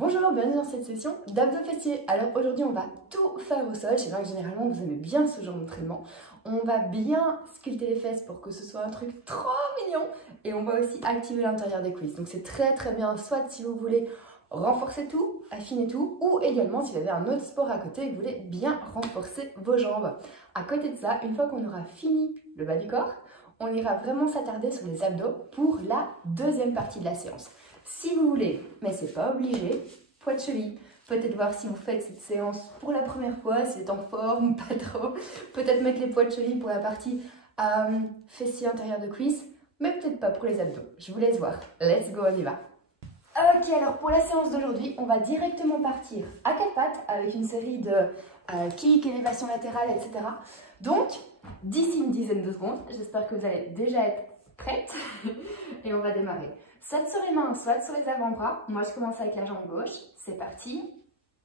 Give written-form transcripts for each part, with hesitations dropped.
Bonjour, bienvenue dans cette session d'abdos fessiers. Alors aujourd'hui on va tout faire au sol, je sais bien que généralement vous aimez bien ce genre d'entraînement. On va bien sculpter les fesses pour que ce soit un truc trop mignon et on va aussi activer l'intérieur des cuisses. Donc c'est très bien, soit si vous voulez renforcer tout, affiner tout, ou également si vous avez un autre sport à côté et que vous voulez bien renforcer vos jambes. À côté de ça, une fois qu'on aura fini le bas du corps, on ira vraiment s'attarder sur les abdos pour la deuxième partie de la séance. Si vous voulez, mais c'est pas obligé, poids de cheville. Peut-être voir si vous faites cette séance pour la première fois, si c'est en forme, pas trop. Peut-être mettre les poids de cheville pour la partie fessier intérieur de cuisse, mais peut-être pas pour les abdos. Je vous laisse voir. Let's go, on y va. Ok, alors pour la séance d'aujourd'hui, on va directement partir à quatre pattes avec une série de kicks, élévation latérale, etc. Donc, d'ici une dizaine de secondes, j'espère que vous allez déjà être prête et on va démarrer. Soit sur les mains, soit sur les avant-bras. Moi, je commence avec la jambe gauche. C'est parti.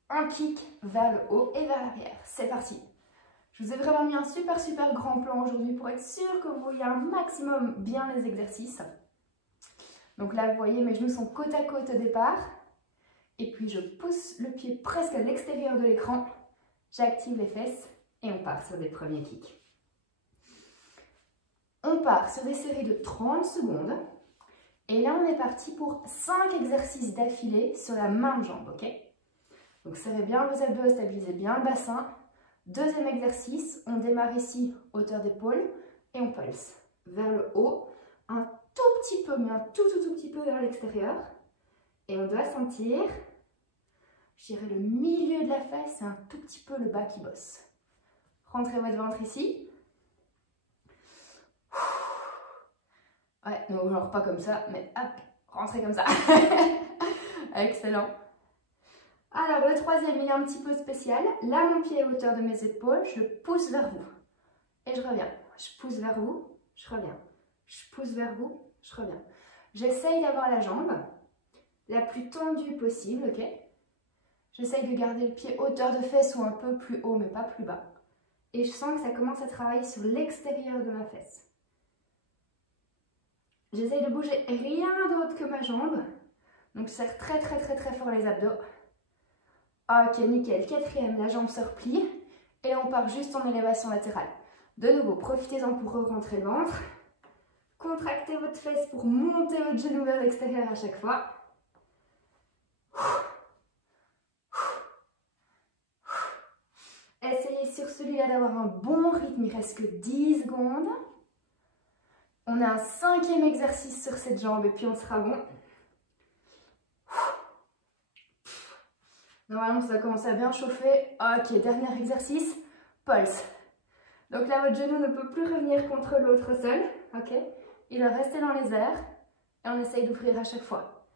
Un kick vers le haut et vers l'arrière. C'est parti. Je vous ai vraiment mis un super grand plan aujourd'hui pour être sûr que vous voyez un maximum bien les exercices. Donc là, vous voyez, mes genoux sont côte à côte au départ. Et puis, je pousse le pied presque à l'extérieur de l'écran. J'active les fesses et on part sur des premiers kicks. On part sur des séries de 30 secondes. Et là, on est parti pour 5 exercices d'affilée sur la même jambe, ok? Donc, serrez bien vos abdos, stabilisez bien le bassin. Deuxième exercice, on démarre ici, hauteur d'épaule, et on pulse vers le haut, un tout petit peu, mais un tout petit peu vers l'extérieur. Et on doit sentir, je dirais, le milieu de la fesse et un tout petit peu le bas qui bosse. Rentrez votre ventre ici. Ouais, non, genre pas comme ça, mais hop, rentrez comme ça. Excellent. Alors, le troisième, il est un petit peu spécial. Là, mon pied est à hauteur de mes épaules, je le pousse vers vous. Et je reviens. Je pousse vers vous, je reviens. Je pousse vers vous, je reviens. J'essaye d'avoir la jambe la plus tendue possible, ok? J'essaye de garder le pied hauteur de fesse ou un peu plus haut, mais pas plus bas. Et je sens que ça commence à travailler sur l'extérieur de ma fesse. J'essaye de bouger rien d'autre que ma jambe. Donc, je serre très fort les abdos. Ok, nickel. Quatrième, la jambe se replie. Et on part juste en élévation latérale. De nouveau, profitez-en pour re-rentrer le ventre. Contractez votre fesse pour monter votre genou vers l'extérieur à chaque fois. Essayez sur celui-là d'avoir un bon rythme. Il reste que 10 secondes. On a un 5e exercice sur cette jambe et puis on sera bon. Normalement, ça va commencer à bien chauffer. Ok, dernier exercice, pulse. Donc là, votre genou ne peut plus revenir contre l'autre sol. Ok, il va rester dans les airs et on essaye d'ouvrir à chaque fois.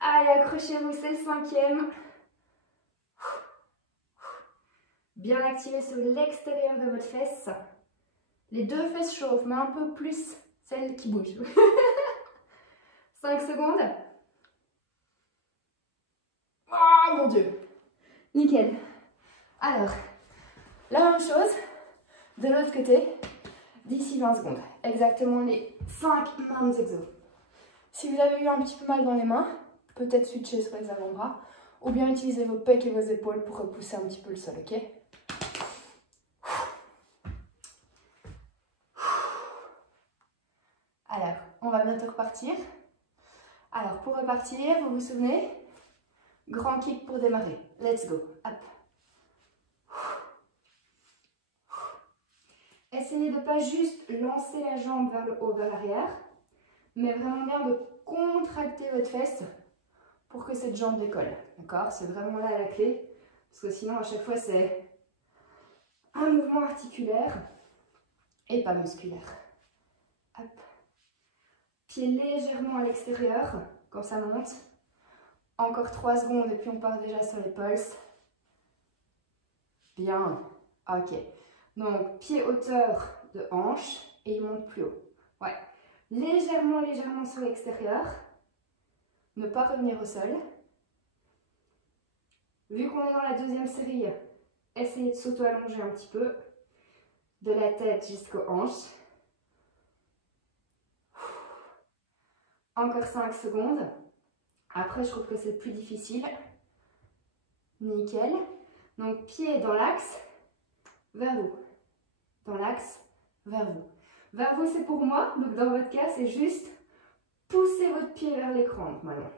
Allez, accrochez-vous, c'est le 5e. Bien activé sur l'extérieur de votre fesse. Les deux fesses chauffent, mais un peu plus celle qui bouge. 5 secondes. Oh mon Dieu. Nickel. Alors, la même chose de l'autre côté, d'ici 20 secondes. Exactement les 5 mêmes exos. Si vous avez eu un petit peu mal dans les mains, peut-être switcher sur les avant-bras ou bien utiliser vos pecs et vos épaules pour repousser un petit peu le sol, ok? Alors, on va bientôt repartir. Alors, pour repartir, vous vous souvenez? Grand kick pour démarrer. Let's go. Hop. Essayez de ne pas juste lancer la jambe vers le haut, vers l'arrière, mais vraiment bien de contracter votre fesse pour que cette jambe décolle. D'accord? C'est vraiment là la clé, parce que sinon, à chaque fois, c'est un mouvement articulaire et pas musculaire. Hop. Pied légèrement à l'extérieur, quand ça monte. Encore 3 secondes et puis on part déjà sur les pulses. Bien. Ok. Donc, pied hauteur de hanche et il monte plus haut. Ouais. Légèrement sur l'extérieur. Ne pas revenir au sol. Vu qu'on est dans la deuxième série, essayez de s'auto-allonger un petit peu. De la tête jusqu'aux hanches. Encore 5 secondes. Après, je trouve que c'est plus difficile. Nickel. Donc pied dans l'axe, vers vous. Dans l'axe, vers vous. Vers vous, c'est pour moi. Donc dans votre cas, c'est juste pousser votre pied vers l'écran maintenant.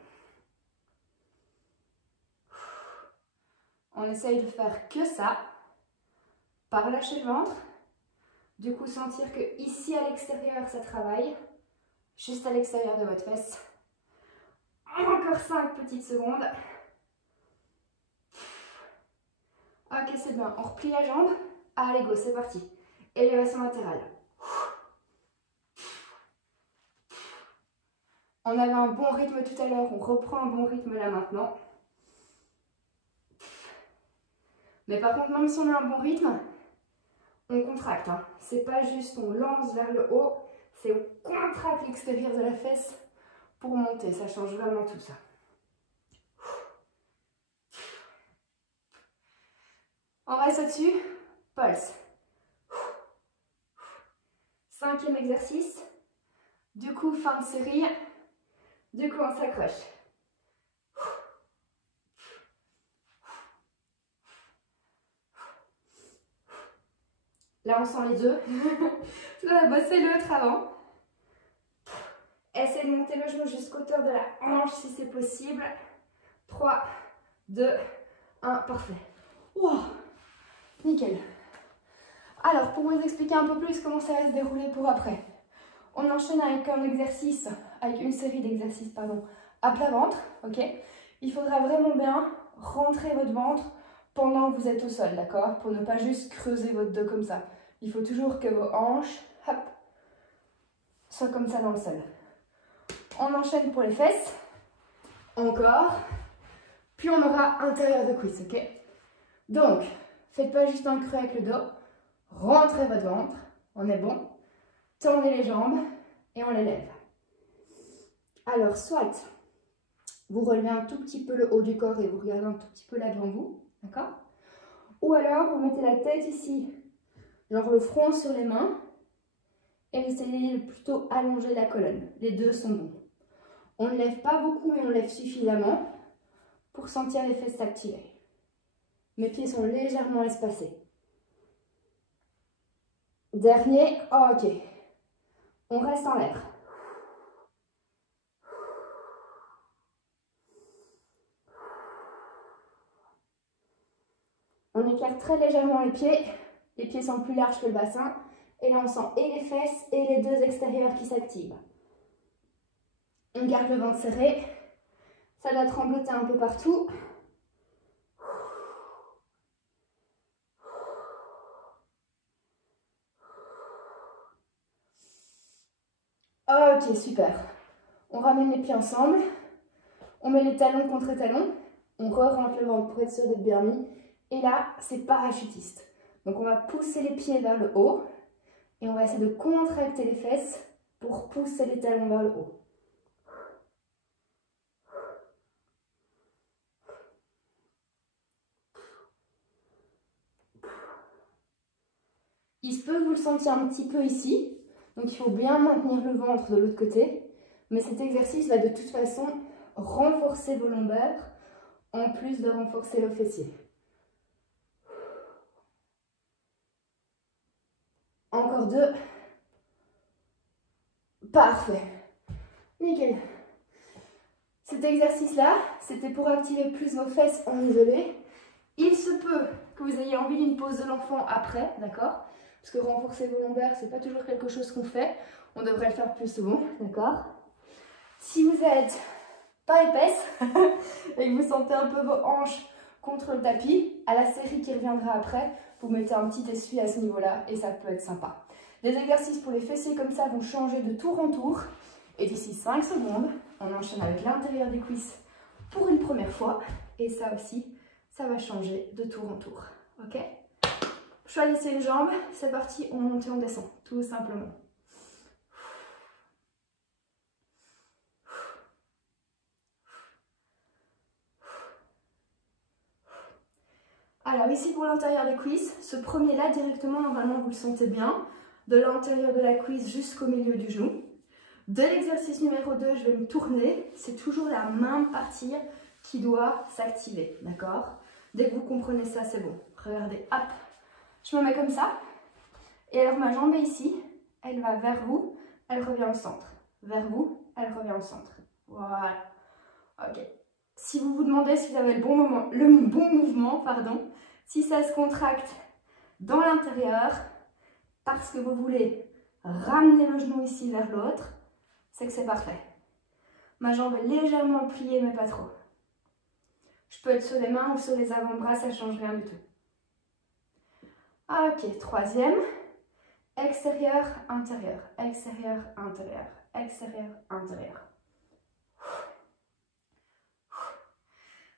On essaye de faire que ça. Pas relâcher le ventre. Du coup, sentir que ici à l'extérieur, ça travaille. Juste à l'extérieur de votre fesse. Encore 5 petites secondes. Ok, c'est bien. On replie la jambe. Allez, go, c'est parti. Élévation latérale. On avait un bon rythme tout à l'heure. On reprend un bon rythme là maintenant. Mais par contre, même si on a un bon rythme, on contracte. Hein. C'est pas juste on lance vers le haut. C'est on contracte l'extérieur de la fesse pour monter. Ça change vraiment tout ça. On reste au-dessus. Pulse. 5e exercice. Du coup, fin de série. Du coup, on s'accroche. Là, on sent les deux. On a bossé l'autre avant. Essayez de monter le genou jusqu'à hauteur de la hanche si c'est possible. 3, 2, 1, parfait. Wow, nickel. Alors, pour vous expliquer un peu plus comment ça va se dérouler pour après, on enchaîne avec un exercice, avec une série d'exercices, pardon, à plat ventre, ok? Il faudra vraiment bien rentrer votre ventre pendant que vous êtes au sol, d'accord? Pour ne pas juste creuser votre dos comme ça. Il faut toujours que vos hanches, hop, soient comme ça dans le sol. On enchaîne pour les fesses, encore, puis on aura intérieur de cuisse, ok? Donc, faites pas juste un creux avec le dos, rentrez votre ventre, on est bon, tendez les jambes et on les lève. Alors, soit vous relevez un tout petit peu le haut du corps et vous regardez un tout petit peu là devant vous, d'accord? Ou alors, vous mettez la tête ici, genre le front sur les mains, et vous essayez de plutôt allonger la colonne. Les deux sont bons. On ne lève pas beaucoup, mais on lève suffisamment pour sentir les fesses s'activer. Mes pieds sont légèrement espacés. Dernier, ok. On reste en l'air. On écarte très légèrement les pieds sont plus larges que le bassin, et là on sent et les fesses et les deux extérieurs qui s'activent. On garde le ventre serré, ça doit trembloter un peu partout. Ok, super. On ramène les pieds ensemble, on met les talons contre talons, on re-rentre le ventre pour être sûr d'être bien mis, et là c'est parachutiste. Donc on va pousser les pieds vers le haut, et on va essayer de contracter les fesses pour pousser les talons vers le haut. Il se peut que vous le sentiez un petit peu ici, donc il faut bien maintenir le ventre de l'autre côté, mais cet exercice va de toute façon renforcer vos lombaires, en plus de renforcer le fessier. Encore 2. Parfait. Nickel. Cet exercice-là, c'était pour activer plus vos fesses en isolé. Il se peut que vous ayez envie d'une pause de l'enfant après, d'accord? Parce que renforcer vos lombaires, c'est pas toujours quelque chose qu'on fait. On devrait le faire plus souvent, d'accord? Si vous êtes pas épaisse et que vous sentez un peu vos hanches contre le tapis, à la série qui reviendra après, vous mettez un petit essuie à ce niveau-là et ça peut être sympa. Les exercices pour les fessiers comme ça vont changer de tour en tour. Et d'ici 5 secondes, on enchaîne avec l'intérieur des cuisses pour une première fois. Et ça aussi, ça va changer de tour en tour. Ok? Choisissez une jambe, c'est parti, on monte et on descend, tout simplement. Alors ici pour l'intérieur des cuisses, ce premier-là directement, normalement vous le sentez bien, de l'intérieur de la cuisse jusqu'au milieu du genou. De l'exercice numéro 2, je vais me tourner, c'est toujours la même partie qui doit s'activer, d'accord? Dès que vous comprenez ça, c'est bon. Regardez, hop, je me mets comme ça. Et alors ma jambe est ici, elle va vers vous, elle revient au centre. Vers vous, elle revient au centre. Voilà. Ok. Si vous vous demandez si vous avez le bon mouvement, pardon, si ça se contracte dans l'intérieur, parce que vous voulez ramener le genou ici vers l'autre, c'est que c'est parfait. Ma jambe est légèrement pliée, mais pas trop. Je peux être sur les mains ou sur les avant-bras, ça ne change rien du tout. Ok, troisième. Extérieur, intérieur, extérieur, intérieur, extérieur, intérieur.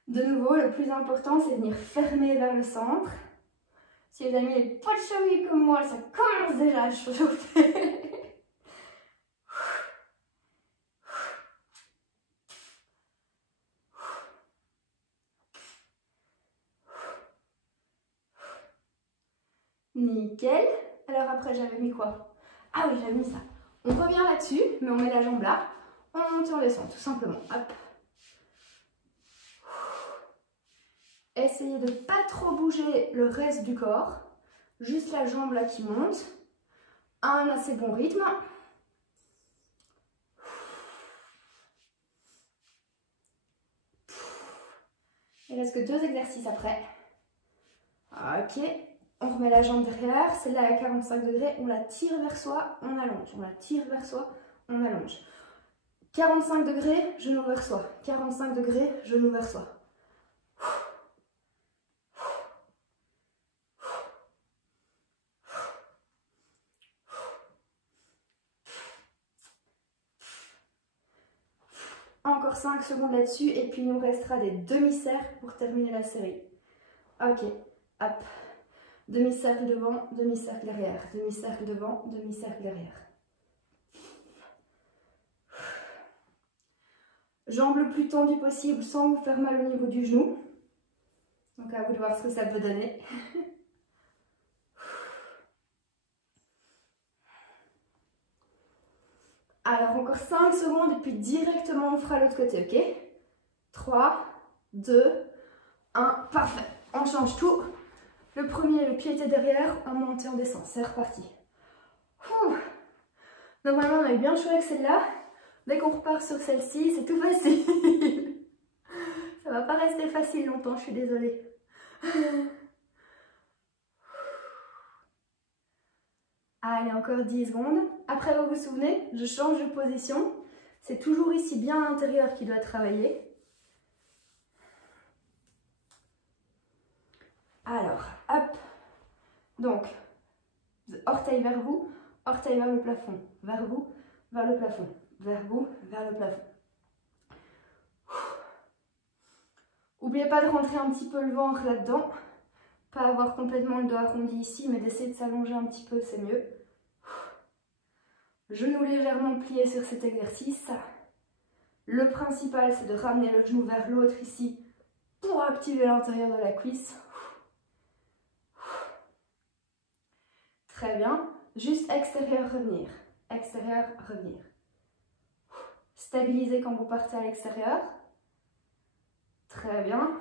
De nouveau, le plus important, c'est de venir fermer vers le centre. Si vous avez mis les poids de cheville comme moi, ça commence déjà à chauffer. Nickel. Alors après, j'avais mis quoi? Ah oui, j'avais mis ça. On revient là-dessus, mais on met la jambe là. On monte et on descend, tout simplement. Hop. Essayez de ne pas trop bouger le reste du corps. Juste la jambe là qui monte. À un assez bon rythme. Il ne reste que 2 exercices après. Ok. On remet la jambe derrière, celle-là à 45 degrés, on la tire vers soi, on allonge. On la tire vers soi, on allonge. 45 degrés, genou vers soi. 45 degrés, genou vers soi. Encore 5 secondes là-dessus et puis il nous restera des demi-cercles pour terminer la série. Ok, hop. Demi-cercle devant, demi-cercle derrière. Demi-cercle devant, demi-cercle derrière. Jambes le plus tendues possible sans vous faire mal au niveau du genou. Donc à vous de voir ce que ça peut donner. Alors encore 5 secondes et puis directement on fera l'autre côté, ok? 3, 2, 1, parfait. On change tout. Le premier, le pied était derrière, on monte et on descend. C'est reparti. Normalement, on a eu bien chaud avec celle-là. Dès qu'on repart sur celle-ci, c'est tout facile. Ça va pas rester facile longtemps, je suis désolée. Allez, encore 10 secondes. Après, vous vous souvenez, je change de position. C'est toujours ici bien à l'intérieur qui doit travailler. Alors, hop. Donc, orteil vers vous, orteil vers le plafond. Vers vous, vers le plafond. Vers vous, vers le plafond. N'oubliez pas de rentrer un petit peu le ventre là-dedans. Pas avoir complètement le dos arrondi ici, mais d'essayer de s'allonger un petit peu, c'est mieux. Genou légèrement plié sur cet exercice. Le principal, c'est de ramener le genou vers l'autre ici pour activer l'intérieur de la cuisse. Très bien. Juste extérieur, revenir. Extérieur, revenir. Stabilisez quand vous partez à l'extérieur. Très bien.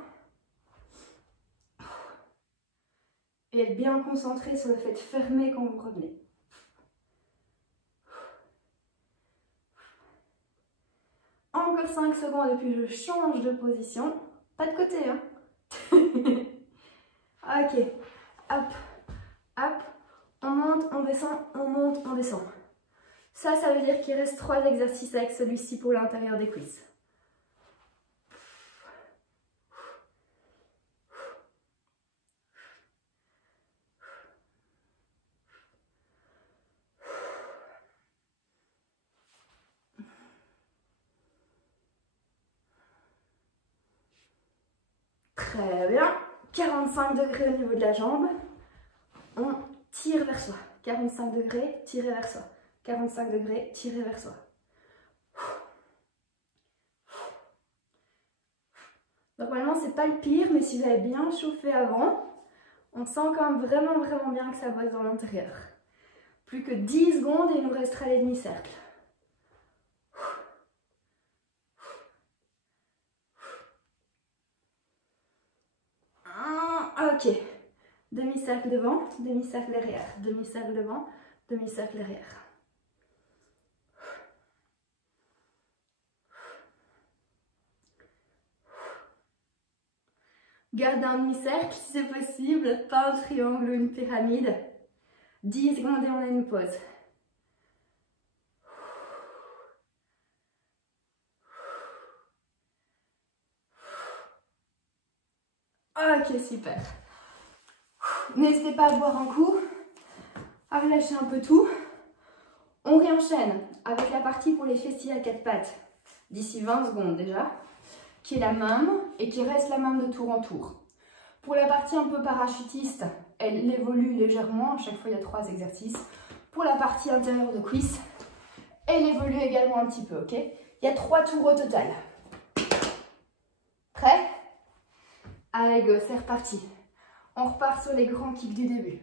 Et être bien concentré sur le fait de fermer quand vous revenez. Encore 5 secondes et puis je change de position. Pas de côté, hein. Ok. Hop, hop. On monte, on descend, on monte, on descend. Ça veut dire qu'il reste 3 exercices avec celui-ci pour l'intérieur des cuisses. Très bien. 45 degrés au niveau de la jambe. On tire vers soi. 45 degrés, tirez vers soi. 45 degrés, tirez vers soi. Normalement, c'est pas le pire, mais si vous avez bien chauffé avant, on sent quand même vraiment bien que ça bosse dans l'intérieur. Plus que 10 secondes et il nous restera les demi-cercles. Ok. Demi-cercle devant, demi-cercle derrière, demi-cercle devant, demi-cercle derrière. Gardez un demi-cercle si c'est possible, pas un triangle ou une pyramide. 10 secondes et on a une pause. Ok, super. N'hésitez pas à boire un coup, à relâcher un peu tout. On réenchaîne avec la partie pour les fessiers à 4 pattes, d'ici 20 secondes déjà, qui est la même et qui reste la même de tour en tour. Pour la partie un peu parachutiste, elle évolue légèrement, à chaque fois il y a 3 exercices. Pour la partie intérieure de cuisse, elle évolue également un petit peu, ok? Il y a 3 tours au total. Prêt? Allez go, c'est reparti. On repart sur les grands kicks du début.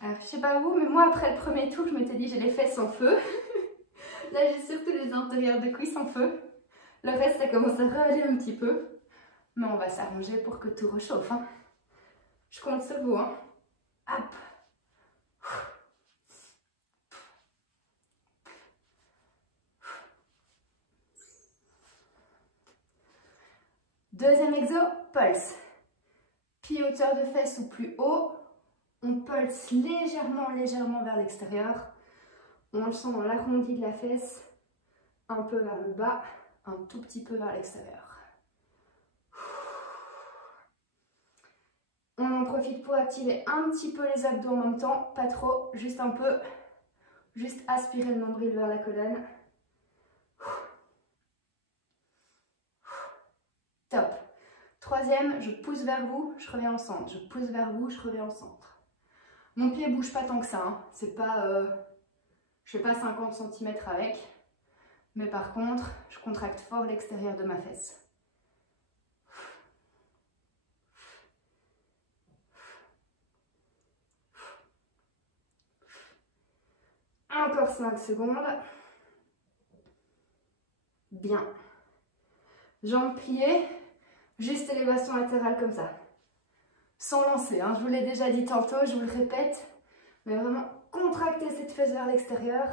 Alors, je sais pas vous, mais moi après le premier tour, je m'étais dit j'ai les fesses en feu. Là j'ai surtout les intérieurs de cuisses en feu. Le reste ça commence à râler un petit peu. Mais on va s'arranger pour que tout réchauffe. Hein. Je compte sur vous. Hein. Hop. Deuxième exo, pulse. Pied hauteur de fesses ou plus haut. On pulse légèrement vers l'extérieur. On le sent dans l'arrondi de la fesse. Un peu vers le bas, un tout petit peu vers l'extérieur. On en profite pour activer un petit peu les abdos en même temps, pas trop, juste un peu. Juste aspirer le nombril vers la colonne. Top. Troisième, je pousse vers vous, je reviens au centre. Je pousse vers vous, je reviens au centre. Mon pied bouge pas tant que ça. Hein. C'est pas, je fais pas 50 cm avec. Mais par contre, je contracte fort l'extérieur de ma fesse. Encore 5 secondes. Bien. Jambes pliées, juste élévation latérale comme ça. Sans lancer, hein. Je vous l'ai déjà dit tantôt, je vous le répète. Mais vraiment, contractez cette fesse vers l'extérieur.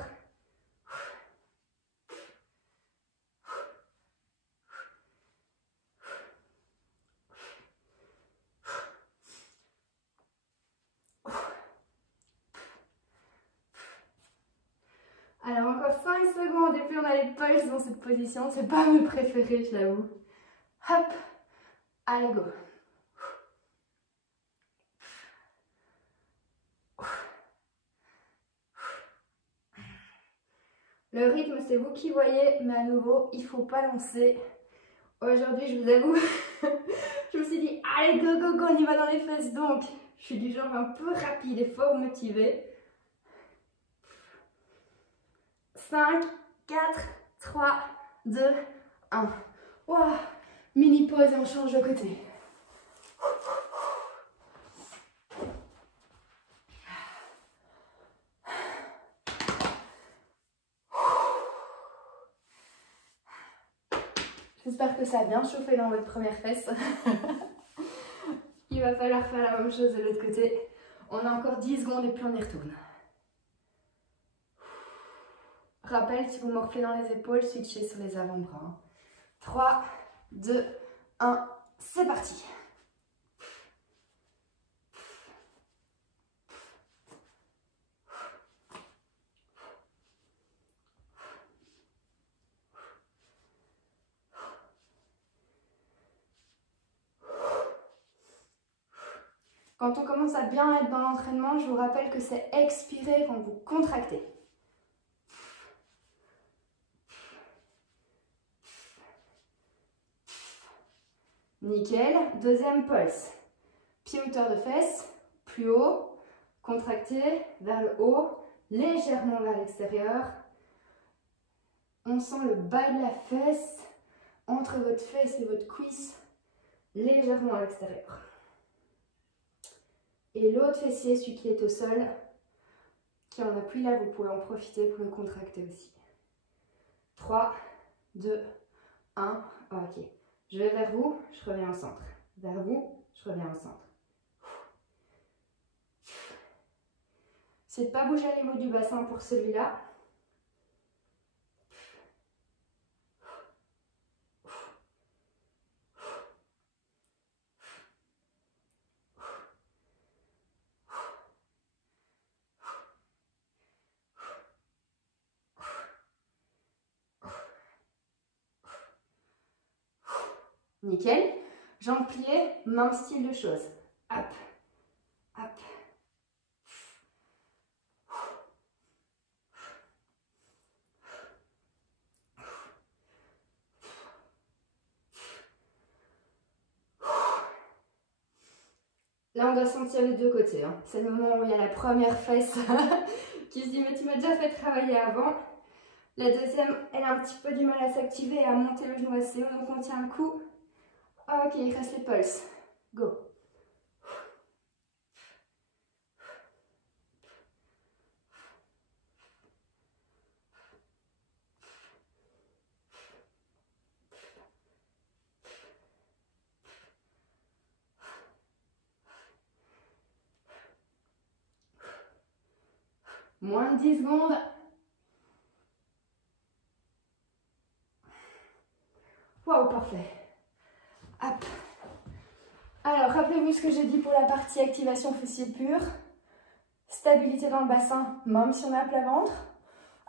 Alors encore 5 secondes et puis on a les pulses dans cette position. C'est pas mes préférés, je l'avoue. Hop, allez go. Le rythme, c'est vous qui voyez, mais à nouveau, il ne faut pas lancer. Aujourd'hui, je vous avoue, je me suis dit, allez go, go, go, on y va dans les fesses. Donc, je suis du genre un peu rapide et fort motivée. 5, 4, 3, 2, 1. Wow. Mini pause et on change de côté. J'espère que ça a bien chauffé dans votre première fesse. Il va falloir faire la même chose de l'autre côté. On a encore 10 secondes et puis on y retourne. Rappel, si vous morflez dans les épaules, switchez sur les avant-bras. 3, 2, 1, c'est parti. Quand on commence à bien être dans l'entraînement, je vous rappelle que c'est expirer quand vous contractez. Nickel. Deuxième pulse. Pied hauteur de fesses, plus haut, contracté vers le haut, légèrement vers l'extérieur. On sent le bas de la fesse, entre votre fesse et votre cuisse, légèrement à l'extérieur. Et l'autre fessier, celui qui est au sol, qui en appuie là, vous pouvez en profiter pour le contracter aussi. 3, 2, 1, ok. Je vais vers vous, je reviens au centre. Vers vous, je reviens au centre. C'est de ne pas bouger au niveau du bassin pour celui-là. Nickel. Jambes pliées, même style de choses. Hop, hop. Là, on doit sentir les deux côtés. Hein. C'est le moment où il y a la première fesse qui se dit « mais tu m'as déjà fait travailler avant ». La deuxième, elle a un petit peu du mal à s'activer et à monter le genou assez haut, donc on tient le coup. Ok, il reste les pulses. Go. Moins de 10 secondes. Waouh, parfait. Hop. Alors, rappelez-vous ce que j'ai dit pour la partie activation fessier pure. Stabilité dans le bassin, même si on a plat ventre.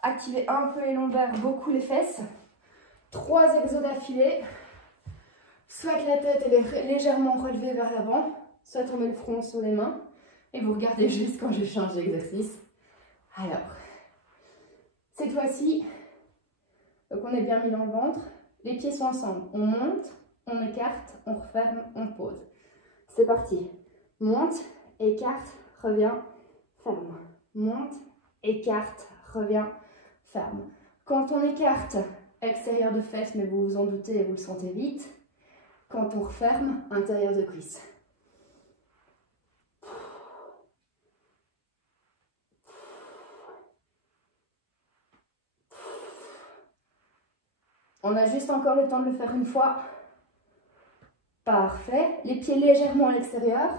Activez un peu les lombaires, beaucoup les fesses. 3 exos d'affilée. Soit que la tête elle est légèrement relevée vers l'avant, soit on met le front sur les mains. Et vous regardez juste quand je change d'exercice. Alors, cette fois-ci, donc on est bien mis dans le ventre. Les pieds sont ensemble. On monte, on écarte, on referme, on pose. C'est parti. Monte, écarte, revient, ferme. Monte, écarte, revient, ferme. Quand on écarte, extérieur de fesse, mais vous vous en doutez et vous le sentez vite. Quand on referme, intérieur de cuisse. On a juste encore le temps de le faire une fois. Parfait. Les pieds légèrement à l'extérieur.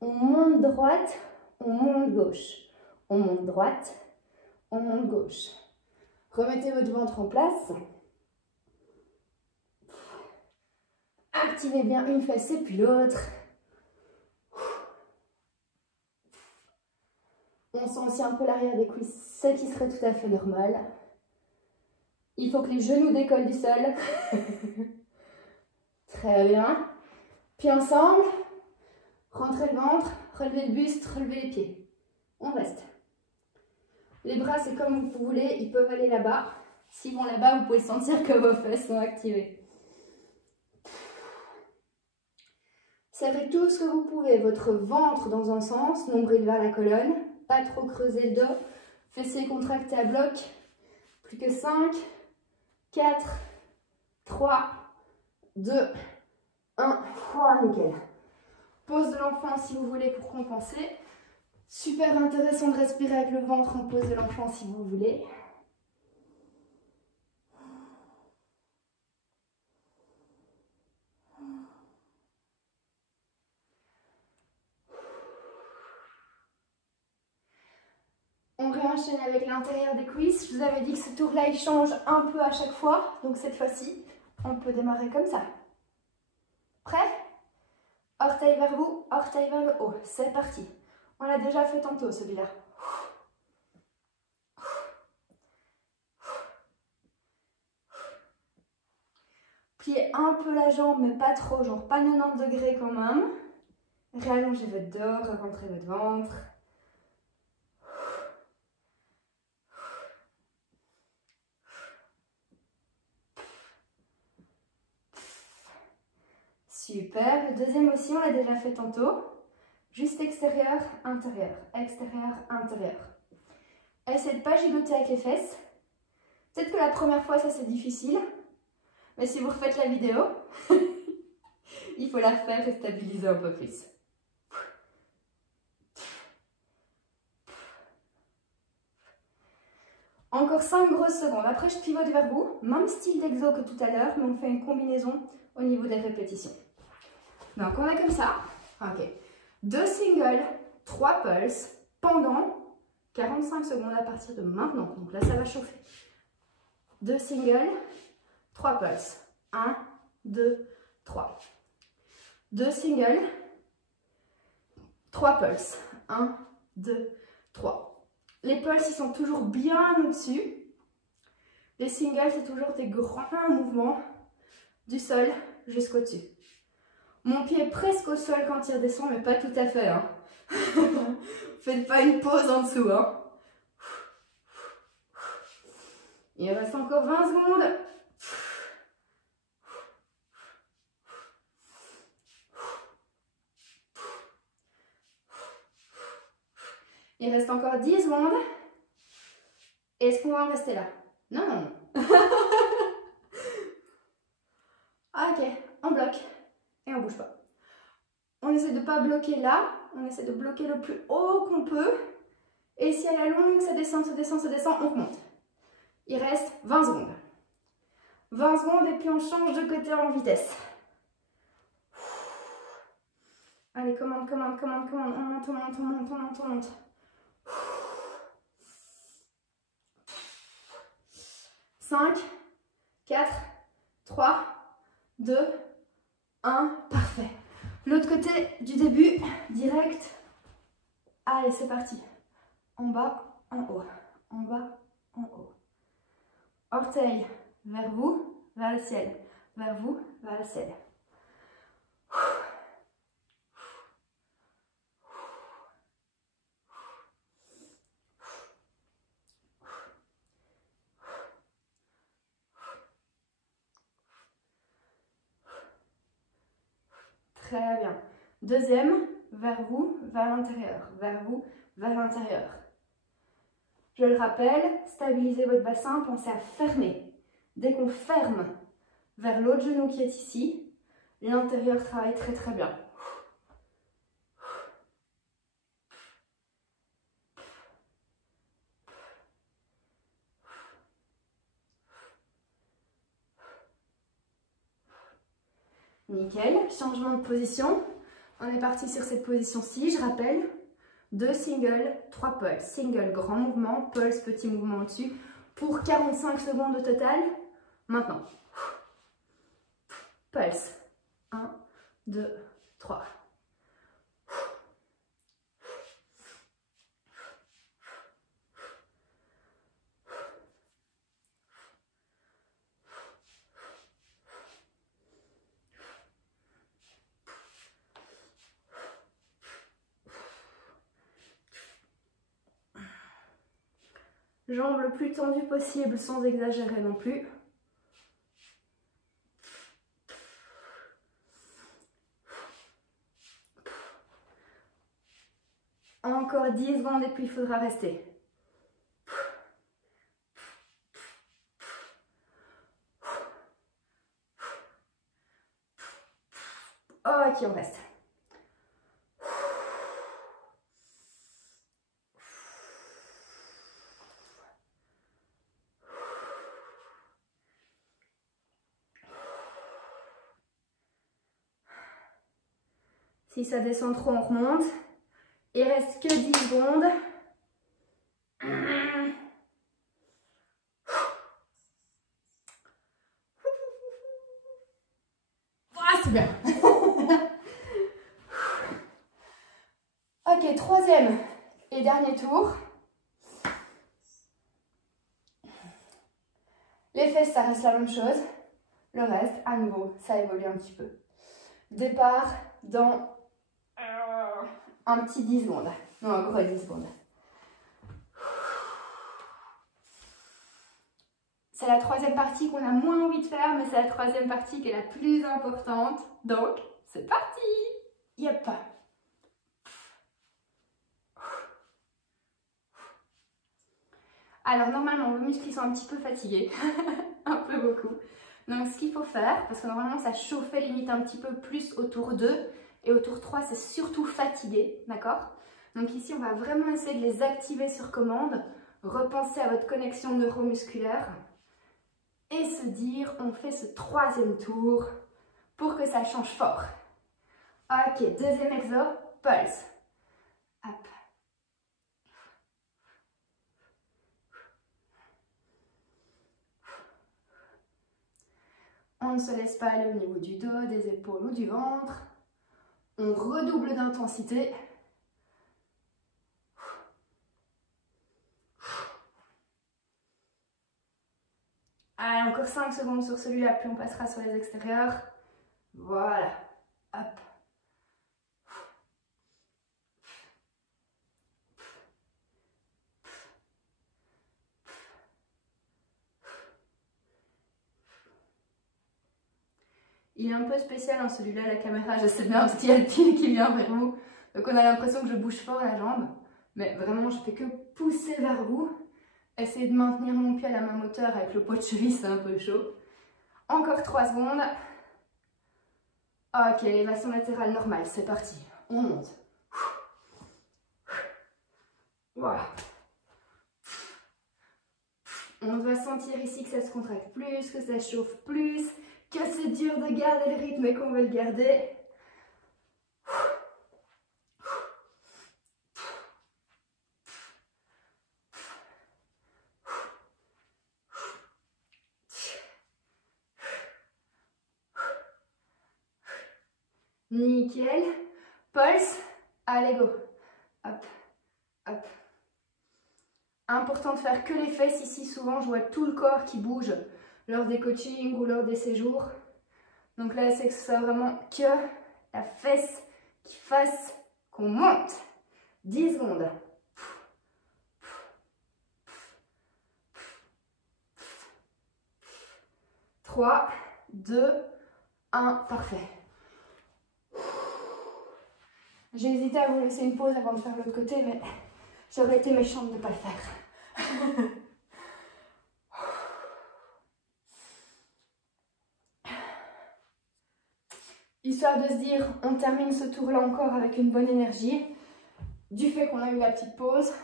On monte droite, on monte gauche. On monte droite, on monte gauche. Remettez votre ventre en place. Activez bien une fesse et puis l'autre. On sent aussi un peu l'arrière des cuisses, ce qui serait tout à fait normal. Il faut que les genoux décollent du sol. Très bien. Puis ensemble, rentrez le ventre, relevez le buste, relevez les pieds. On reste. Les bras, c'est comme vous voulez, ils peuvent aller là-bas. S'ils vont là-bas, vous pouvez sentir que vos fesses sont activées. Serrez tout ce que vous pouvez, votre ventre dans un sens, nombril vers la colonne, pas trop creuser le dos, fessiers contractés à bloc. Plus que 5, 4, 3, 2, 1. Oh, nickel. Pose de l'enfant si vous voulez pour compenser. Super intéressant de respirer avec le ventre en pose de l'enfant si vous voulez. On réenchaîne avec l'intérieur des cuisses. Je vous avais dit que ce tour-là, il change un peu à chaque fois. Donc cette fois-ci, on peut démarrer comme ça. Prêt? Orteil vers vous, orteil vers le haut. C'est parti. On l'a déjà fait tantôt, celui-là. Pliez un peu la jambe, mais pas trop, genre pas 90 degrés quand même. Réallongez votre dos, rentrez votre ventre. Super. Le deuxième aussi, on l'a déjà fait tantôt. Juste extérieur, intérieur, extérieur, intérieur. Essayez de ne pas gigoter avec les fesses. Peut-être que la première fois, ça c'est difficile. Mais si vous refaites la vidéo, il faut la faire et stabiliser un peu plus. Encore Encore 5 grosses secondes. Après, je pivote vers vous. Même style d'exo que tout à l'heure, mais on fait une combinaison au niveau des répétitions. Donc, on est comme ça. Ok. 2 singles, 3 pulses pendant 45 secondes à partir de maintenant. Donc là, ça va chauffer. 2 singles, 3 pulses. 1, 2, 3. 2 singles, 3 pulses. 1, 2, 3. Les pulses, ils sont toujours bien au-dessus. Les singles, c'est toujours des grands mouvements du sol jusqu'au-dessus. Mon pied est presque au sol quand il redescend, mais pas tout à fait. Hein. Faites pas une pause en dessous. Hein. Il reste encore 20 secondes. Il reste encore 10 secondes. Est-ce qu'on va en rester là? Non. Ok, on bloque et on bouge pas. On essaie de ne pas bloquer là, on essaie de bloquer le plus haut qu'on peut. Et si à la longue, ça descend, ça descend, ça descend, on remonte. Il reste 20 secondes. 20 secondes et puis on change de côté en vitesse. Allez, commande, commande, commande, commande. On monte, on monte, on monte, on monte, on monte. 5, 4, 3, 2, 1, parfait. L'autre côté du début, direct. Allez, c'est parti. En bas, en haut. En bas, en haut. Orteil vers vous, vers le ciel. Vers vous, vers le ciel. Très bien. Deuxième, vers vous, vers l'intérieur. Vers vous, vers l'intérieur. Je le rappelle, stabilisez votre bassin, pensez à fermer. Dès qu'on ferme vers l'autre genou qui est ici, l'intérieur travaille très très bien. Nickel, changement de position. On est parti sur cette position-ci, je rappelle. 2 singles, 3 pulses. Single, grand mouvement, pulse, petit mouvement au-dessus. Pour 45 secondes au total. Maintenant. Pulse. 1, 2, 3. Jambes le plus tendues possible sans exagérer non plus. Encore 10 secondes et puis il faudra rester. Ok, on reste. Si ça descend trop, on remonte. Il reste que 10 secondes. Ah, c'est bien. Ok, troisième et dernier tour. Les fesses, ça reste la même chose. Le reste, à nouveau, ça évolue un petit peu. Départ dans un petit 10 secondes. Non, un gros 10 secondes. C'est la troisième partie qu'on a moins envie de faire, mais c'est la troisième partie qui est la plus importante. Donc, c'est parti! Yep! Alors, normalement, vos muscles sont un petit peu fatigués. Un peu beaucoup. Donc, ce qu'il faut faire, parce que normalement, ça chauffait limite un petit peu plus au tour 2. Et au tour 3, c'est surtout fatigué, d'accord? Donc ici, on va vraiment essayer de les activer sur commande. repenser à votre connexion neuromusculaire et se dire on fait ce troisième tour pour que ça change fort. Ok, deuxième exo, pulse. Hop. On ne se laisse pas aller au niveau du dos, des épaules ou du ventre. On redouble d'intensité. Allez, encore 5 secondes sur celui-là, puis on passera sur les extérieurs. Voilà. Hop. Il est un peu spécial hein, celui-là, la caméra, je sais bien, parce qu'il y a le pied qui vient vers vous. Donc on a l'impression que je bouge fort la jambe. Mais vraiment, je fais que pousser vers vous. Essayez de maintenir mon pied à la même hauteur avec le pot de cheville, c'est un peu chaud. Encore 3 secondes. Ok, élévation latérale normale, c'est parti. On monte. Voilà. On doit sentir ici que ça se contracte plus, que ça chauffe plus, que c'est dur de garder le rythme et qu'on veut le garder. Nickel. Pulse. Allez, go. Hop, hop. Important de faire que les fesses ici. Souvent, je vois tout le corps qui bouge lors des coachings ou lors des séjours. Donc là, c'est que ce soit vraiment que la fesse qui fasse qu'on monte. 10 secondes. 3, 2, 1. Parfait. J'ai hésité à vous laisser une pause avant de faire l'autre côté, mais j'aurais été méchante de ne pas le faire. Histoire de se dire, on termine ce tour-là encore avec une bonne énergie. Du fait qu'on a eu la petite pause,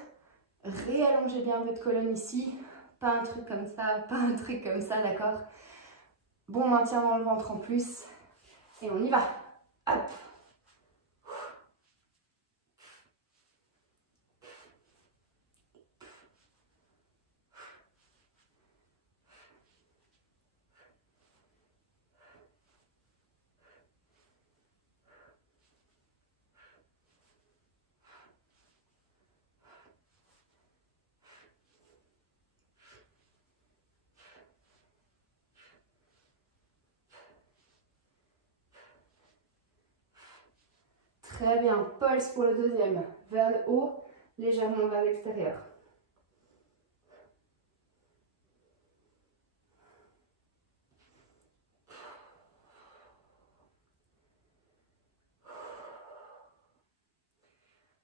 réallongez bien votre colonne ici. Pas un truc comme ça, pas un truc comme ça, d'accord? Bon maintien dans le ventre en plus. Et on y va. Hop. Très bien. Pulse pour le deuxième. Vers le haut, légèrement vers l'extérieur.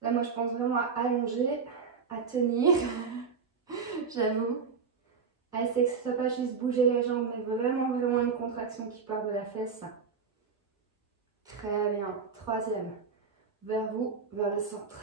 Là, moi, je pense vraiment à allonger, à tenir. J'avoue. À essayer que ce ne soit pas juste bouger les jambes, mais vraiment, vraiment une contraction qui part de la fesse. Très bien. Troisième. Vers vous, vers le centre.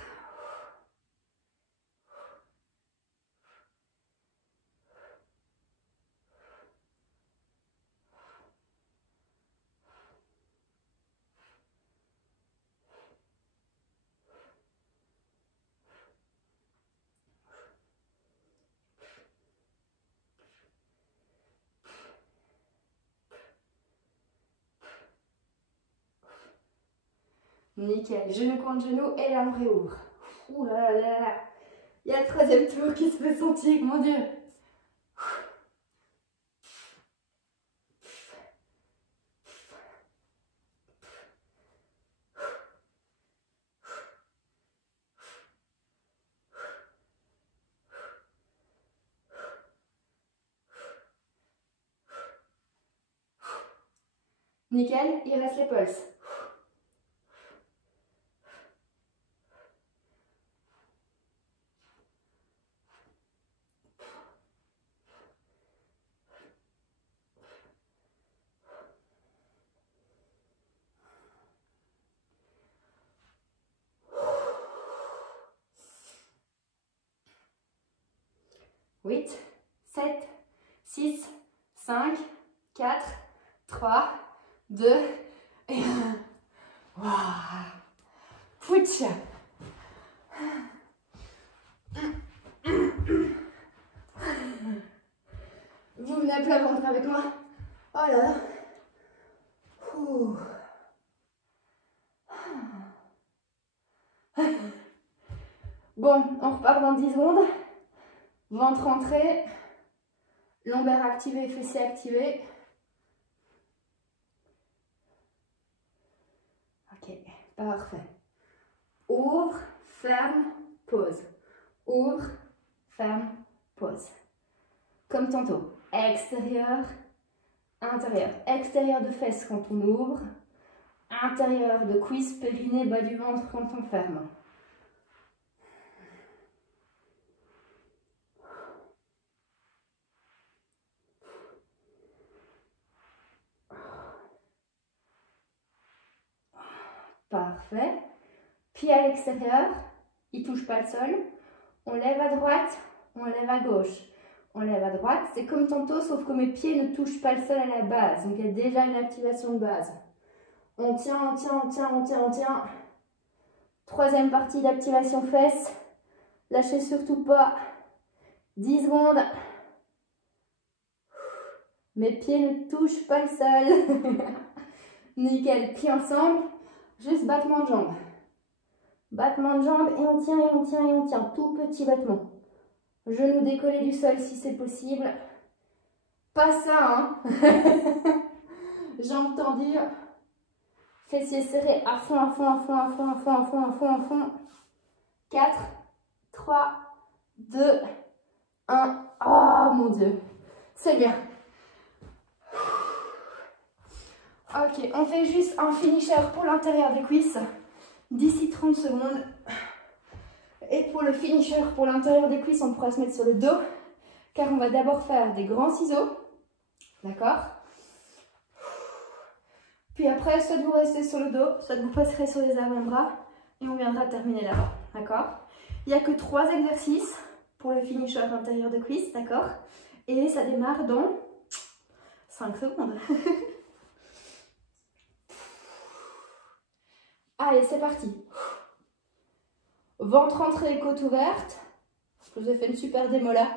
Nickel. Genou contre genou et là on réouvre. Ouh là là là. Il y a le troisième tour qui se fait sentir, mon Dieu. Nickel, il reste les pulses. 8, 7, 6, 5, 4, 3, 2 et 1. Waouh. Pouch. Vous venez à plat ventre avec moi. Oh là là. Ouh. Bon, on repart dans 10 secondes. Ventre entré. Lombaire activé, fessier activé. Ok, parfait. Ouvre, ferme, pause. Ouvre, ferme, pause. Comme tantôt. Extérieur, intérieur. Extérieur de fesses quand on ouvre. Intérieur de cuisse, périnée, bas du ventre quand on ferme. Parfait. Pied à l'extérieur, il ne touche pas le sol. On lève à droite, on lève à gauche. On lève à droite, c'est comme tantôt, sauf que mes pieds ne touchent pas le sol à la base. Donc il y a déjà une activation de base. On tient, on tient, on tient, on tient, on tient. Troisième partie d'activation fesses. Lâchez surtout pas. 10 secondes. Mes pieds ne touchent pas le sol. Nickel. Pieds ensemble. Juste battement de jambes. Battement de jambes et on tient, et on tient, et on tient. Tout petit battement. Genoux décollés du sol si c'est possible. Pas ça, hein. Jambes tendues. Fessiers serrés à fond, à fond, à fond, à fond, à fond, à fond, à fond, à fond. 4, 3, 2, 1. Oh mon Dieu. C'est bien. Ok, on fait juste un finisher pour l'intérieur des cuisses. D'ici 30 secondes. Et pour le finisher pour l'intérieur des cuisses, on pourra se mettre sur le dos. Car on va d'abord faire des grands ciseaux. D'accord? Puis après, soit vous restez sur le dos, soit vous passerez sur les avant-bras. Et on viendra terminer là-bas. D'accord? Il n'y a que 3 exercices pour le finisher intérieur de cuisse. D'accord? Et ça démarre dans 5 secondes. Allez, c'est parti. Ventre entré, côte ouverte. Je vous ai fait une super démo là.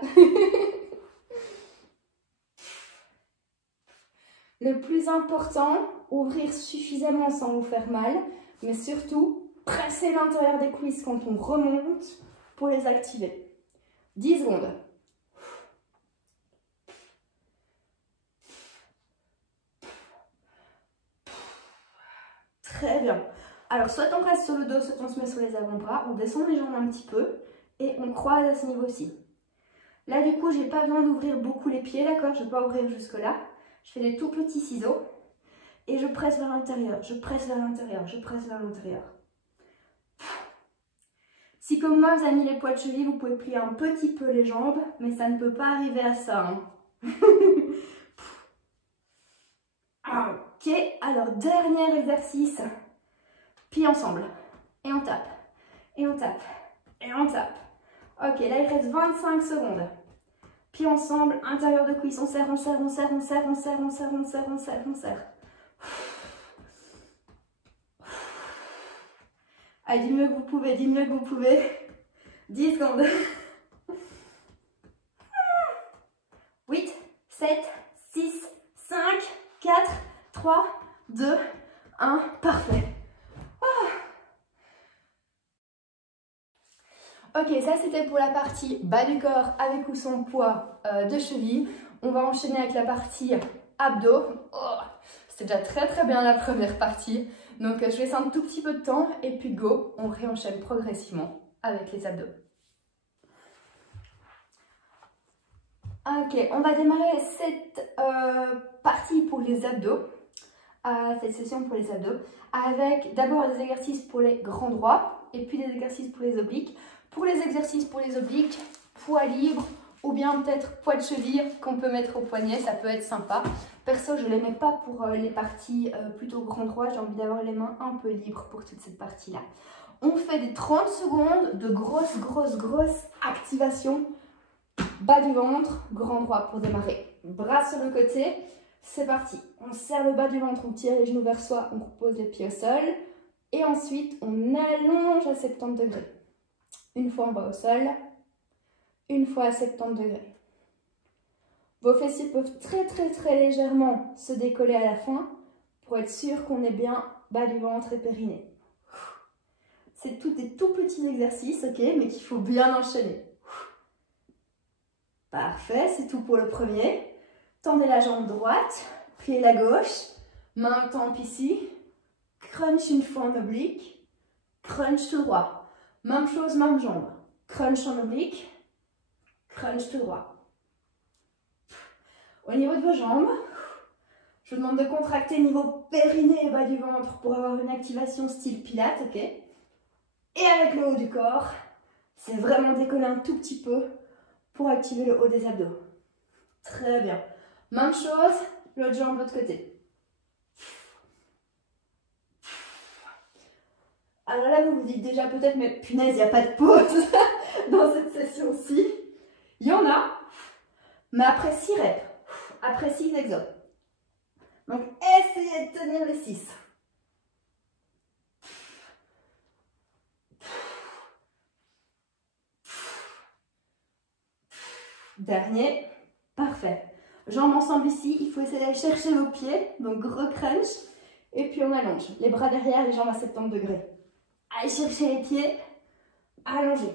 Le plus important, ouvrir suffisamment sans vous faire mal, mais surtout, presser l'intérieur des cuisses quand on remonte pour les activer. 10 secondes. Très bien. Alors, soit on reste sur le dos, soit on se met sur les avant-bras, on descend les jambes un petit peu et on croise à ce niveau-ci. Là, du coup, j'ai pas besoin d'ouvrir beaucoup les pieds, d'accord? Je ne vais pas ouvrir jusque-là. Je fais des tout petits ciseaux et je presse vers l'intérieur, je presse vers l'intérieur, je presse vers l'intérieur. Si comme moi, vous avez mis les poids de cheville, vous pouvez plier un petit peu les jambes, mais ça ne peut pas arriver à ça. Hein. Ok, alors dernier exercice. Pieds ensemble. Et on tape. Et on tape. Et on tape. Ok, là il reste 25 secondes. Pieds ensemble, intérieur de cuisse. On serre, on serre, on serre, on serre, on serre, on serre, on serre, on serre, on serre. Allez, du mieux que vous pouvez, du mieux que vous pouvez. 10 secondes. 8, 7, 6, 5, 4, 3, 2, 1. Parfait. Ok, ça c'était pour la partie bas du corps avec ou sans poids de cheville. On va enchaîner avec la partie abdos. Oh, c'était déjà très bien la première partie. Donc je laisse un tout petit peu de temps et puis go, on réenchaîne progressivement avec les abdos. Ok, on va démarrer cette partie pour les abdos, cette session pour les abdos, avec d'abord des exercices pour les grands droits et puis des exercices pour les obliques. Pour les exercices pour les obliques, poids libre ou bien peut-être poids de cheville qu'on peut mettre au poignet, ça peut être sympa. Perso, je ne les mets pas pour les parties plutôt grand droit, j'ai envie d'avoir les mains un peu libres pour toute cette partie-là. On fait des 30 secondes de grosse activation Bas du ventre, grand droit pour démarrer. Bras sur le côté, c'est parti. On serre le bas du ventre, on tire les genoux vers soi, on repose les pieds au sol. Et ensuite, on allonge à 70 degrés. Une fois en bas au sol, une fois à 70 degrés. Vos fessiers peuvent très légèrement se décoller à la fin pour être sûr qu'on est bien bas du ventre et périnée. C'est tout des tout petits exercices, ok, mais qu'il faut bien enchaîner. Parfait, c'est tout pour le premier. Tendez la jambe droite, pliez la gauche, main en tempe ici, crunch une fois en oblique, crunch tout droit. Même chose, même jambe. Crunch en oblique, crunch tout droit. Au niveau de vos jambes, je vous demande de contracter niveau périnée et bas du ventre pour avoir une activation style pilates, ok? Et avec le haut du corps, c'est vraiment décoller un tout petit peu pour activer le haut des abdos. Très bien. Même chose, l'autre jambe de l'autre côté. Alors là, vous vous dites déjà peut-être, mais punaise, il n'y a pas de pause dans cette session-ci. Il y en a, mais après 6 reps, après 6 exos. Donc, essayez de tenir les 6. Dernier, parfait. Jambes ensemble ici, il faut essayer d'aller chercher vos pieds, donc gros crunch, et puis on allonge. Les bras derrière, les jambes à 70 degrés. Allez chercher les pieds, allongez.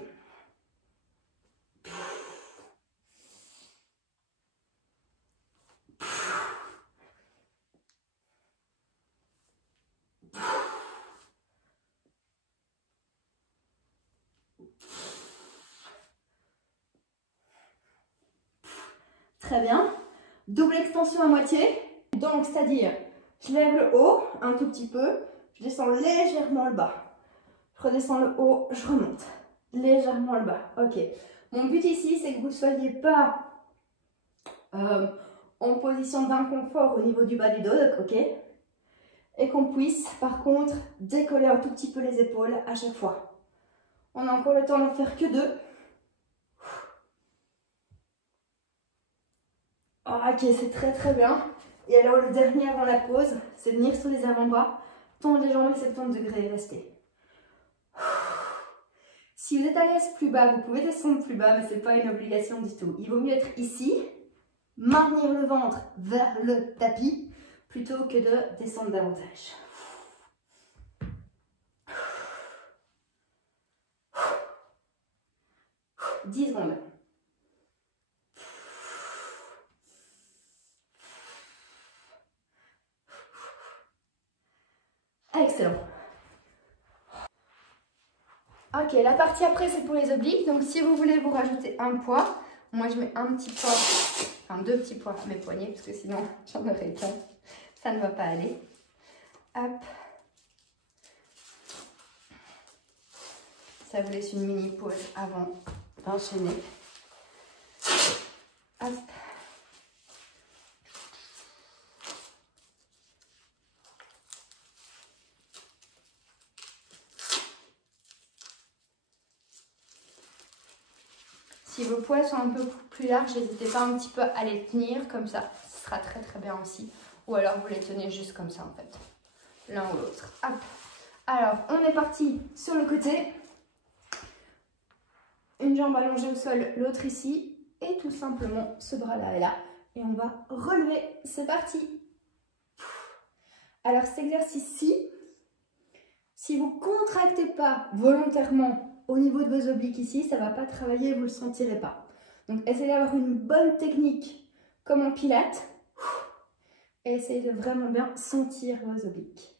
Très bien. Double extension à moitié. Donc, c'est-à-dire, je lève le haut un tout petit peu, je descends légèrement le bas. Je redescends le haut, je remonte. Légèrement le bas. Ok. Mon but ici, c'est que vous ne soyez pas en position d'inconfort au niveau du bas du dos, ok? Et qu'on puisse, par contre, décoller un tout petit peu les épaules à chaque fois. On a encore le temps d'en faire que 2. Ok, c'est très bien. Et alors, le dernier avant la pause, c'est venir sur les avant-bras, tendre les jambes à 70 degrés et rester. Si vous êtes à l'aise plus bas, vous pouvez descendre plus bas, mais ce n'est pas une obligation du tout. Il vaut mieux être ici, maintenir le ventre vers le tapis, plutôt que de descendre davantage. 10 secondes. Excellent. Ok, la partie après, c'est pour les obliques. Donc, si vous voulez vous rajouter un poids, moi, je mets un petit poids, enfin 2 petits poids à mes poignets, parce que sinon, j'en aurais qu'un. Ça ne va pas aller. Hop. Ça vous laisse une mini pause avant d'enchaîner. Hop. Si vos poids sont un peu plus larges, n'hésitez pas un petit peu à les tenir comme ça. Ce sera très bien aussi. Ou alors vous les tenez juste comme ça en fait. L'un ou l'autre. Hop. Alors, on est parti sur le côté. Une jambe allongée au sol, l'autre ici. Et tout simplement, ce bras-là est là. Et on va relever. C'est parti. Alors, cet exercice-ci, si vous ne contractez pas volontairement au niveau de vos obliques ici, ça ne va pas travailler, vous ne le sentirez pas. Donc, essayez d'avoir une bonne technique comme en pilates. Et essayez de vraiment bien sentir vos obliques.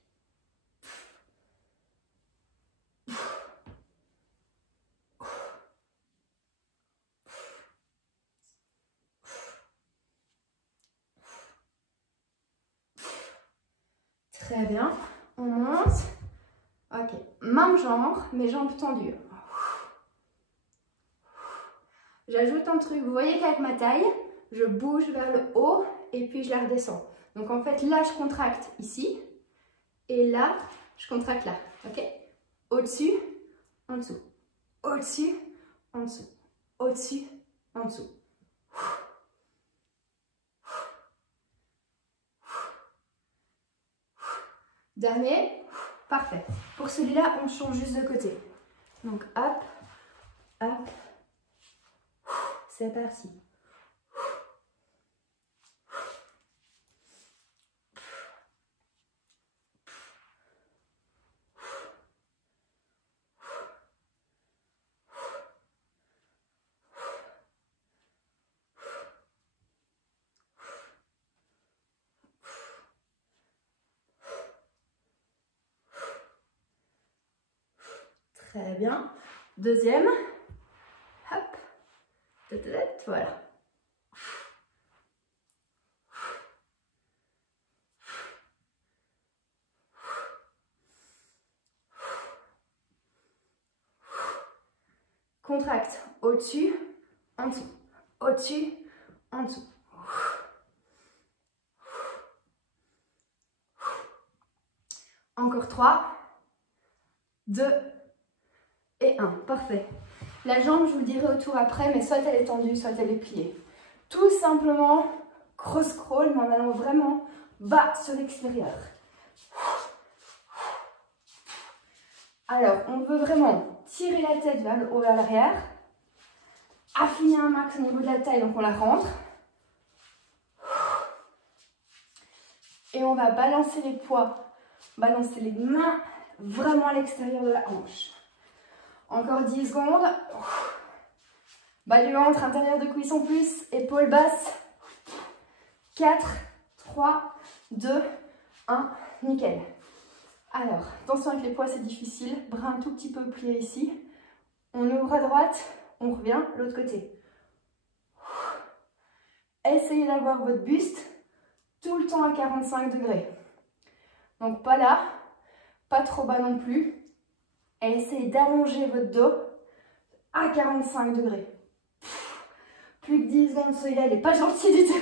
Très bien. On monte. Ok. Même genre, mes jambes tendues. J'ajoute un truc. Vous voyez qu'avec ma taille, je bouge vers le haut et puis je la redescends. Donc en fait, là, je contracte ici. Et là, je contracte là. Ok? Au-dessus, en dessous. Au-dessus, en dessous. Au-dessus, en dessous. Dernier. Parfait. Pour celui-là, on change juste de côté. Donc, hop, hop. C'est parti. Très bien. Deuxième. Hop. Voilà. Contracte. Au-dessus, en dessous. Au-dessus, en dessous. Encore 3, 2 et 1. Parfait. La jambe, je vous le dirai autour après, mais soit elle est tendue, soit elle est pliée. Tout simplement, cross crawl, mais en allant vraiment bas sur l'extérieur. Alors, on veut vraiment tirer la tête vers le haut, vers l'arrière. Affiner un max au niveau de la taille, donc on la rentre. Et on va balancer les poids, balancer les mains vraiment à l'extérieur de la hanche. Encore 10 secondes. Bas du ventre, intérieur de cuisse en plus, épaules basses. 4, 3, 2, 1, nickel. Alors, attention avec les poids, c'est difficile. Bras un tout petit peu plié ici. On ouvre à droite, on revient l'autre côté. Essayez d'avoir votre buste tout le temps à 45 degrés. Donc pas là, pas trop bas non plus. Et essayez d'allonger votre dos à 45 degrés. Plus que 10 secondes, celui-là, il n'est pas gentil du tout.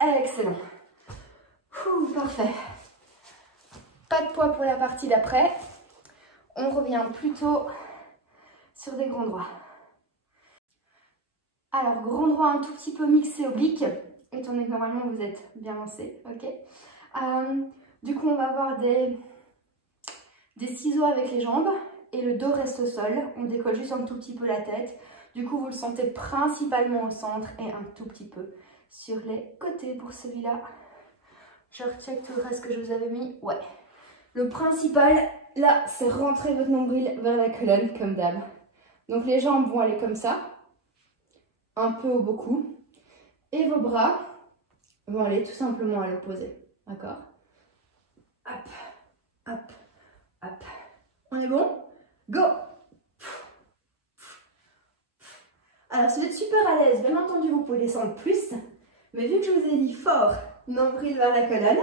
Excellent. Parfait. Pas de poids pour la partie d'après. On revient plutôt sur des grands droits. Alors, grand droit un tout petit peu mixé oblique, étant donné que normalement vous êtes bien lancé, ok. Du coup, on va avoir des ciseaux avec les jambes et le dos reste au sol. On décolle juste un tout petit peu la tête. Du coup, vous le sentez principalement au centre et un tout petit peu sur les côtés pour celui-là. Je recheck tout le reste que je vous avais mis. Ouais. Le principal, là, c'est rentrer votre nombril vers la colonne, comme d'hab. Donc, les jambes vont aller comme ça, un peu au beaucoup. Et vos bras vont aller tout simplement à l'opposé. D'accord? Hop, hop, hop. On est bon? Go! Alors, si vous êtes super à l'aise, bien entendu, vous pouvez descendre plus. Mais vu que je vous ai dit fort, nombril vers la colonne,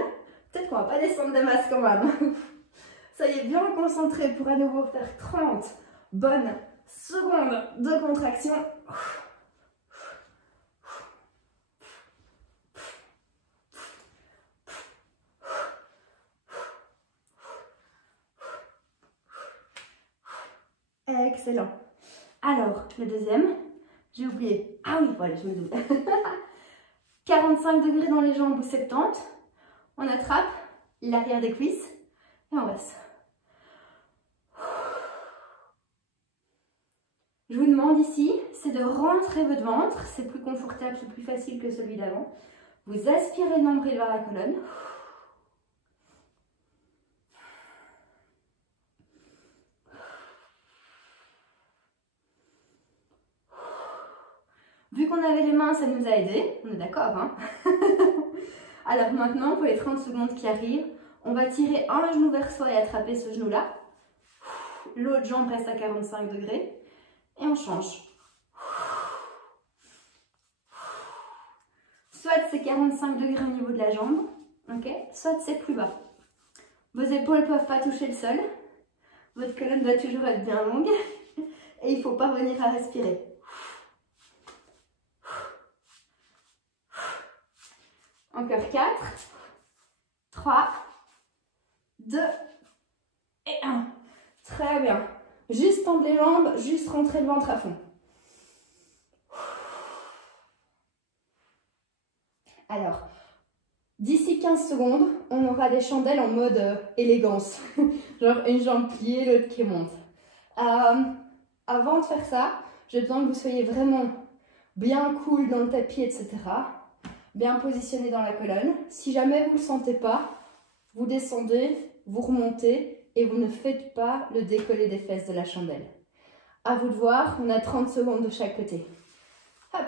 peut-être qu'on va pas descendre de masse quand même. Soyez bien concentrés pour à nouveau faire 30 bonnes secondes de contraction. Excellent. Alors, le deuxième, j'ai oublié. Ah oui, voilà, je me doute. 45 degrés dans les jambes ou 70. On attrape l'arrière des cuisses et on baisse. Je vous demande ici, c'est de rentrer votre ventre. C'est plus confortable, c'est plus facile que celui d'avant. Vous aspirez le nombril vers la colonne. Vu qu'on avait les mains, ça nous a aidé. On est d'accord, hein? Alors maintenant, pour les 30 secondes qui arrivent, on va tirer un genou vers soi et attraper ce genou-là. L'autre jambe reste à 45 degrés. Et on change. Soit c'est 45 degrés au niveau de la jambe, ok? Soit c'est plus bas. Vos épaules ne peuvent pas toucher le sol. Votre colonne doit toujours être bien longue. Et il ne faut pas revenir à respirer. Encore 4, 3, 2 Et 1. Très bien. Juste tendre les jambes, juste rentrer le ventre à fond. Alors, d'ici 15 secondes, on aura des chandelles en mode élégance. Genre une jambe pliée, l'autre qui monte. Avant de faire ça, j'ai besoin que vous soyez vraiment bien cool dans le tapis, etc. Bien positionné dans la colonne. Si jamais vous ne le sentez pas, vous descendez, vous remontez et vous ne faites pas le décollé des fesses de la chandelle. À vous de voir, on a 30 secondes de chaque côté. Hop.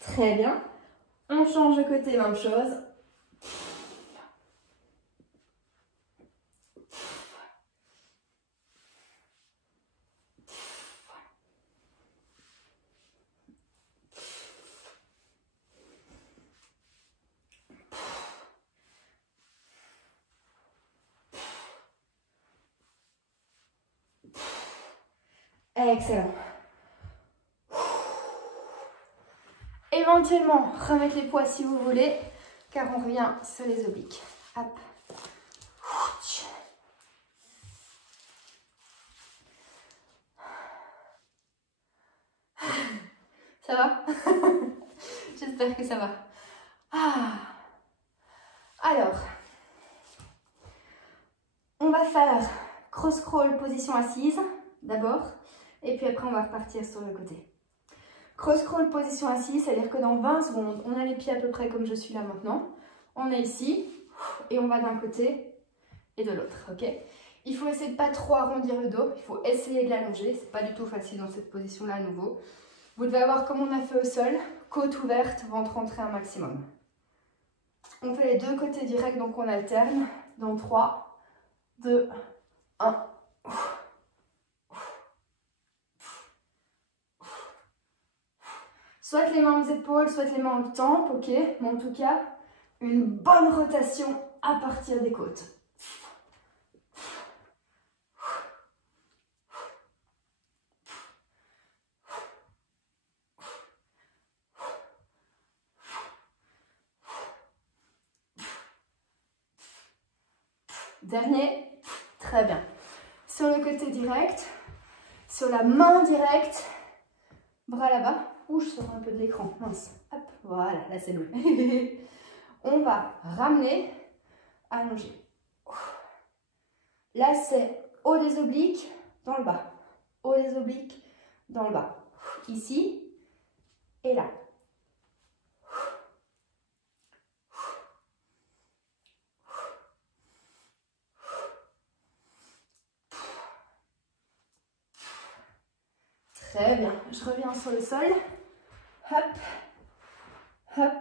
Très bien. On change de côté, même chose. Excellent. Éventuellement, remettre les poids si vous voulez, car on revient sur les obliques. Hop. Ça va? J'espère que ça va. Alors, on va faire cross-crawl, position assise, d'abord, et puis après on va repartir sur le côté. Cross-crawl, position assise, c'est-à-dire que dans 20 secondes, on a les pieds à peu près comme je suis là maintenant. On est ici, et on va d'un côté et de l'autre, ok? Il faut essayer de ne pas trop arrondir le dos, il faut essayer de l'allonger, c'est pas du tout facile dans cette position-là à nouveau. Vous devez avoir, comme on a fait au sol, côte ouverte, ventre rentré un maximum. On fait les deux côtés directs, donc on alterne dans 3, 2, 1. Soit les mains aux épaules, soit les mains aux tempes, ok? Mais en tout cas, une bonne rotation à partir des côtes. Dernier, très bien. Sur le côté direct, sur la main directe, bras là-bas. Ouh, je sors un peu de l'écran, mince. Hop, voilà, là c'est long. On va ramener, allonger. Là c'est haut des obliques, dans le bas. Haut des obliques, dans le bas. Ici et là. Très bien, je reviens sur le sol. Hop, hop,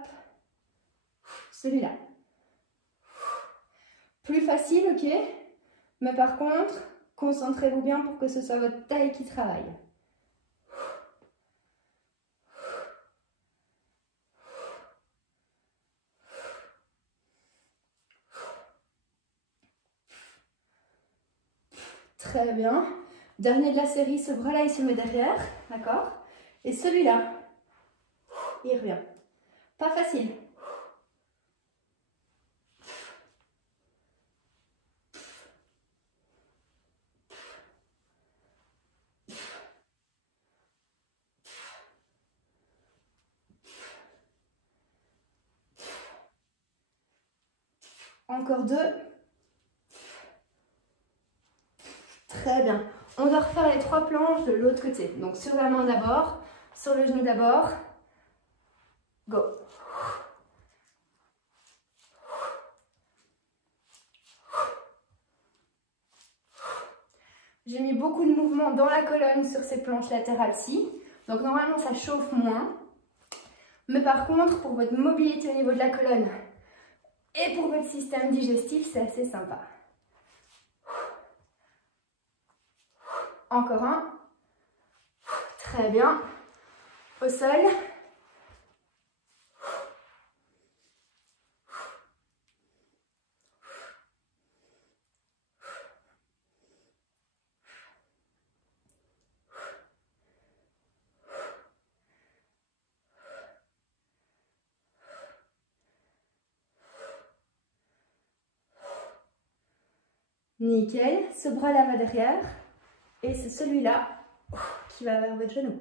celui-là. Plus facile, ok? Mais par contre, concentrez-vous bien pour que ce soit votre taille qui travaille. Très bien. Dernier de la série, ce bras-là, il se met derrière, d'accord? Et celui-là, il revient. Pas facile. Encore 2. Très bien. On doit refaire les 3 planches de l'autre côté. Donc sur la main d'abord, sur le genou d'abord. Go. J'ai mis beaucoup de mouvement dans la colonne sur ces planches latérales-ci. Donc normalement ça chauffe moins. Mais par contre, pour votre mobilité au niveau de la colonne et pour votre système digestif, c'est assez sympa. Encore un. Très bien. Au sol. Nickel. Ce bras-là va derrière. Et c'est celui-là qui va vers votre genou.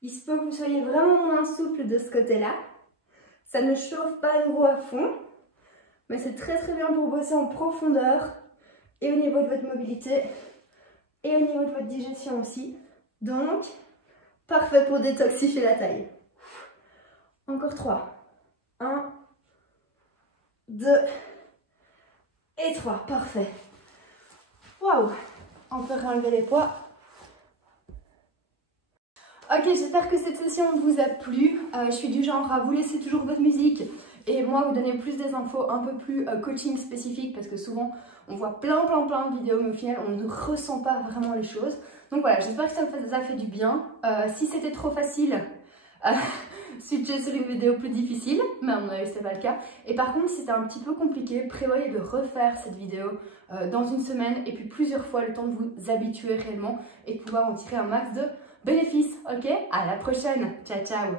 Il se peut que vous soyez vraiment moins souple de ce côté-là. Ça ne chauffe pas le gros à fond. Mais c'est très très bien pour bosser en profondeur. Et au niveau de votre mobilité. Et au niveau de votre digestion aussi. Donc, parfait pour détoxifier la taille. Encore 3. 1, 2 et 3. Parfait. Waouh! On peut enlever les poids. Ok, j'espère que cette session vous a plu. Je suis du genre à vous laisser toujours votre musique et moi vous donner plus des infos un peu plus coaching spécifiques parce que souvent on voit plein de vidéos mais au final on ne ressent pas vraiment les choses. Donc voilà, j'espère que ça vous a fait du bien. Si c'était trop facile, switchez sur une vidéo plus difficile, mais à mon avis c'est pas le cas. Et par contre si c'était un petit peu compliqué, prévoyez de refaire cette vidéo dans une semaine et puis plusieurs fois le temps de vous habituer réellement et de pouvoir en tirer un max de bénéfices. Ok, à la prochaine, ciao ciao.